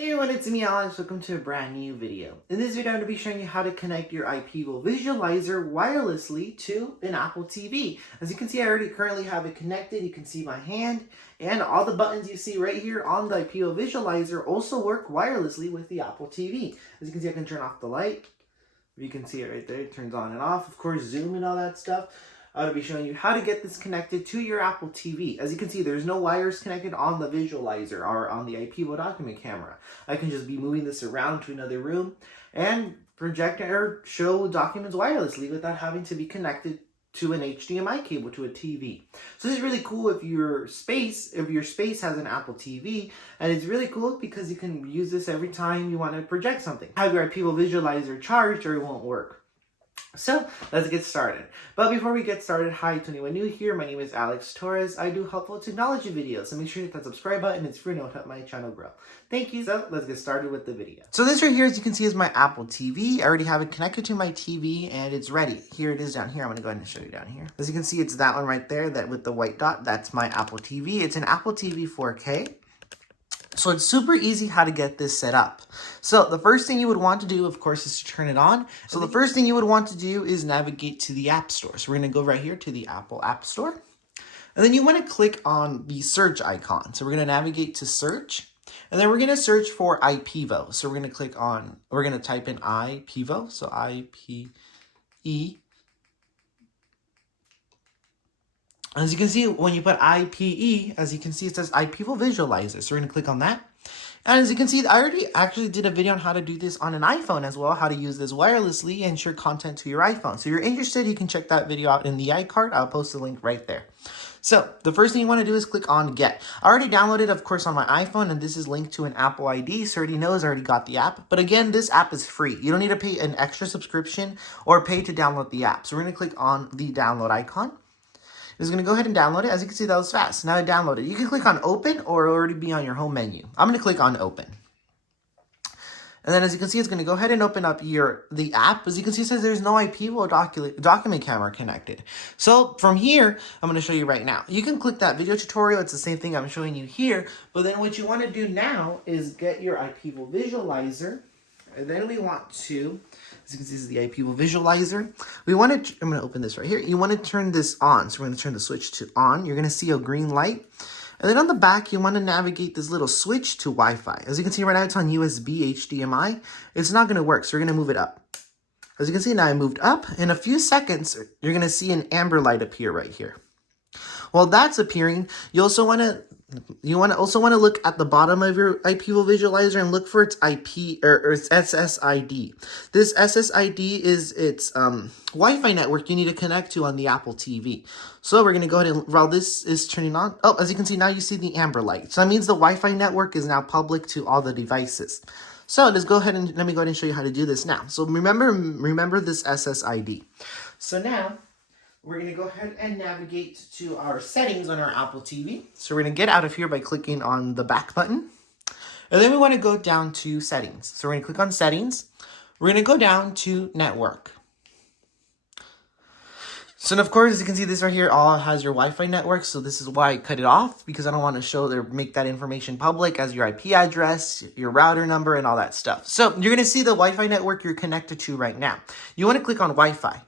Hey everyone, it's me Alex. Welcome to a brand new video. In this video, I'm going to be showing you how to connect your IPEVO visualizer wirelessly to an Apple TV. As you can see, I already currently have it connected. You can see my hand and all the buttons you see right here on the IPEVO visualizer also work wirelessly with the Apple TV. As you can see, I can turn off the light. You can see it right there. It turns on and off. Of course, zoom and all that stuff. I'll be showing you how to get this connected to your Apple TV. As you can see, there's no wires connected on the visualizer or on the IPEVO document camera. I can just be moving this around to another room and project or show documents wirelessly without having to be connected to an HDMI cable to a TV. So this is really cool if your space has an Apple TV, and it's really cool because you can use this every time you want to project something. Have your IPEVO visualizer charged or it won't work. So let's get started. But before we get started, hi to anyone new here. My name is Alex Torres. I do helpful technology videos, so make sure you hit that subscribe button. It's free and it'll help my channel grow. Thank you. So let's get started with the video. So this right here, as you can see, is my Apple TV. I already have it connected to my TV and it's ready. Here it is down here. I'm gonna go ahead and show you down here. As you can see, it's that one right there, that with the white dot. That's my Apple TV. It's an Apple TV 4K. So it's super easy how to get this set up. So the first thing you would want to do, of course, is to turn it on. So the first thing you would want to do is navigate to the App Store. So we're going to go right here to the Apple App Store. And then you want to click on the search icon. So we're going to navigate to search. And then we're going to search for IPEVO. So we're going to click on, we're going to type in IPEVO. So I-P-E. As you can see, when you put IPE, as you can see, it says IPEVO Visualizer. So we're going to click on that. And as you can see, I already actually did a video on how to do this on an iPhone as well, how to use this wirelessly and share content to your iPhone. So if you're interested, you can check that video out in the iCard. I'll post the link right there. So the first thing you want to do is click on Get. I already downloaded, of course, on my iPhone, and this is linked to an Apple ID. So already knows I already got the app. But again, this app is free. You don't need to pay an extra subscription or pay to download the app. So we're going to click on the download icon. It's going to go ahead and download it. As you can see, that was fast. Now I downloaded it. You can click on Open or it'll already be on your home menu. I'm going to click on Open. And then as you can see, it's going to go ahead and open up the app. As you can see, it says there's no IPEVO document camera connected. So from here, I'm going to show you right now. You can click that video tutorial. It's the same thing I'm showing you here. But then what you want to do now is get your IPEVO visualizer. And then we want to, as you can see, this is the IPEVO visualizer. We want to, I'm going to open this right here. You want to turn this on. So we're going to turn the switch to on. You're going to see a green light. And then on the back, you want to navigate this little switch to Wi-Fi. As you can see right now, it's on USB HDMI. It's not going to work, so we're going to move it up. As you can see now, I moved up. In a few seconds, you're going to see an amber light appear right here. While that's appearing, you also want to look at the bottom of your IPEVO visualizer and look for its IP or its SSID. This SSID is its Wi-Fi network you need to connect to on the Apple TV. So we're going to go ahead and, while this is turning on, oh, as you can see, now you see the amber light. So that means the Wi-Fi network is now public to all the devices. So let's go ahead and, let me go ahead and show you how to do this now. So remember this SSID. So now, we're going to go ahead and navigate to our settings on our Apple TV. So we're going to get out of here by clicking on the back button. And then we want to go down to settings. So we're going to click on settings. We're going to go down to network. So of course, as you can see, this right here all has your Wi-Fi network. So this is why I cut it off, because I don't want to show or make that information public as your IP address, your router number, and all that stuff. So you're going to see the Wi-Fi network you're connected to right now. You want to click on Wi-Fi.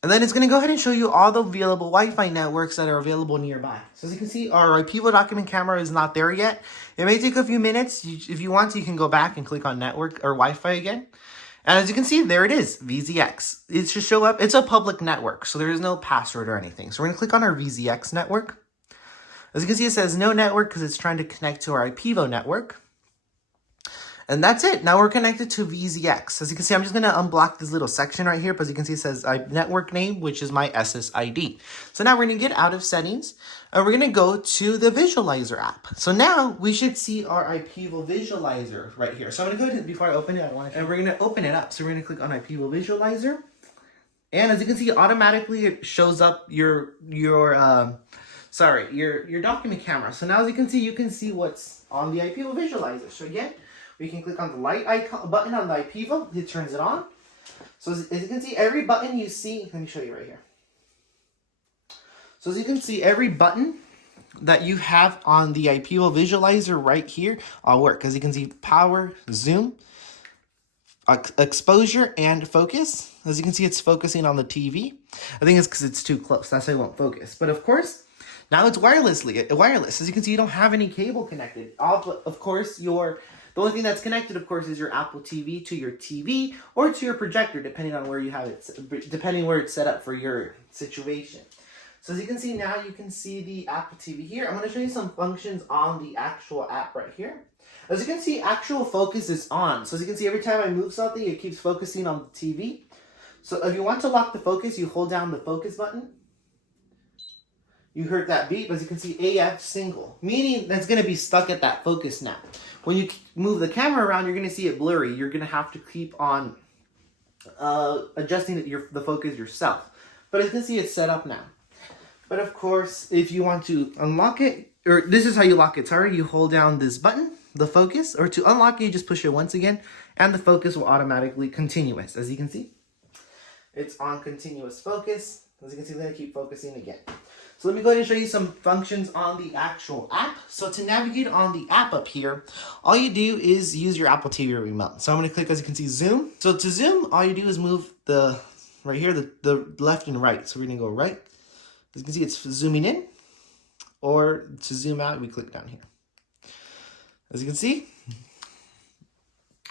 And then it's going to go ahead and show you all the available Wi-Fi networks that are available nearby. So as you can see, our IPEVO document camera is not there yet. It may take a few minutes. If you want to, you can go back and click on network or Wi-Fi again. And as you can see, there it is, VZX. It should show up. It's a public network, so there is no password or anything. So we're going to click on our VZX network. As you can see, it says no network because it's trying to connect to our IPEVO network. And that's it. Now we're connected to VZX. As you can see, I'm just going to unblock this little section right here. But as you can see, it says network name, which is my SSID. So now we're going to get out of settings. And we're going to go to the visualizer app. So now we should see our IPEVO visualizer right here. So I'm going to go ahead and, before I open it, and we're going to open it up. So we're going to click on IPEVO visualizer. And as you can see, automatically it shows up your document camera. So now as you can see what's on the IPEVO visualizer. So again, we can click on the light icon button on the IPEVO. It turns it on. So as you can see, every button you see, let me show you right here. So as you can see, every button that you have on the IPEVO visualizer right here all work. As you can see, power, zoom, exposure, and focus. As you can see, it's focusing on the TV. I think it's because it's too close. That's why it won't focus. But of course, now it's wireless. As you can see, you don't have any cable connected. Of course, the only thing that's connected, of course, is your Apple TV to your TV or to your projector, depending on where you have it, depending where it's set up for your situation. So as you can see now, you can see the Apple TV here. I'm going to show you some functions on the actual app right here. As you can see, actual focus is on. So as you can see, every time I move something, it keeps focusing on the TV. So if you want to lock the focus, you hold down the focus button. You heard that beep. As you can see, AF single, meaning that's going to be stuck at that focus now. When you move the camera around, you're going to see it blurry. You're going to have to keep on adjusting the focus yourself. But as you can see, it's set up now. But of course, if you want to unlock it, or this is how you lock it, sorry, you hold down this button, the focus, or to unlock it, you just push it once again, and the focus will automatically continuous. As you can see, it's on continuous focus. As you can see, it's going to keep focusing again. So let me go ahead and show you some functions on the actual app. So to navigate on the app up here, all you do is use your Apple TV remote. So I'm going to click, as you can see, zoom. So to zoom, all you do is move right here, the left and right. So we're going to go right. As you can see, it's zooming in. Or to zoom out, we click down here. As you can see,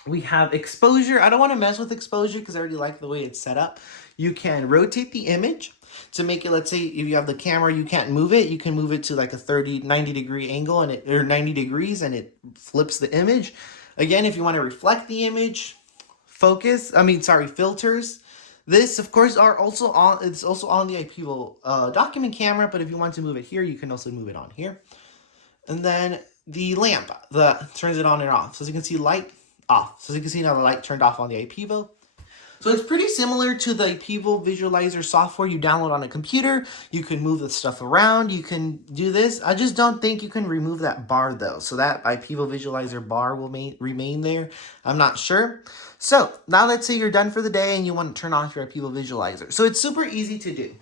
we have exposure. I don't want to mess with exposure because I already like the way it's set up. You can rotate the image to make it, let's say if you have the camera, you can't move it. You can move it to like a 90 degree angle or 90 degrees and it flips the image. Again, if you want to reflect the image, filters. This, of course, it's also on the IPEVO document camera, but if you want to move it here, you can also move it on here. And then the lamp that turns it on and off. So as you can see, light off. So as you can see now, the light turned off on the IPEVO. So it's pretty similar to the IPEVO visualizer software you download on a computer. You can move the stuff around. You can do this. I just don't think you can remove that bar though. So that IPEVO visualizer bar will remain there. I'm not sure. So now let's say you're done for the day and you want to turn off your IPEVO visualizer. So it's super easy to do.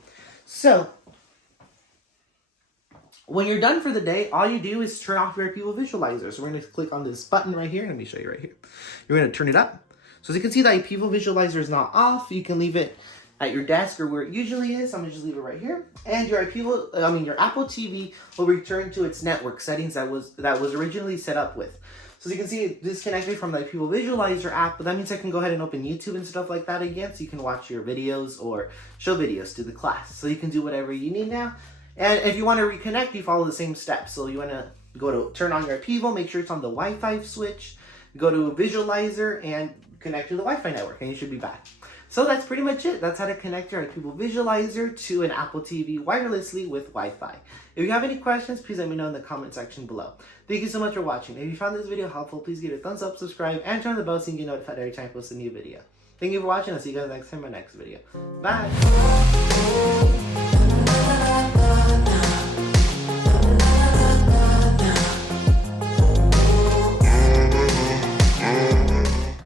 So when you're done for the day, all you do is turn off your IPEVO visualizer. So we're going to click on this button right here. Let me show you right here. You're going to turn it up. So as you can see, the IPEVO visualizer is not off. You can leave it at your desk or where it usually is. I'm going to just leave it right here. And your your Apple TV will return to its network settings that was originally set up with. So as you can see, it disconnected from the IPEVO visualizer app, but that means I can go ahead and open YouTube and stuff like that again, so you can watch your videos or show videos to the class. So you can do whatever you need now. And if you want to reconnect, you follow the same steps. So you want to go to turn on your IPEVO, make sure it's on the Wi-Fi switch, go to visualizer and connect to the Wi-Fi network, and you should be back. So that's pretty much it. That's how to connect your IPEVO visualizer to an Apple TV wirelessly with Wi-Fi. If you have any questions, please let me know in the comment section below. Thank you so much for watching. If you found this video helpful, please give it a thumbs up, subscribe, and turn on the bell so you can get notified every time I post a new video. Thank you for watching. I'll see you guys next time in my next video. Bye!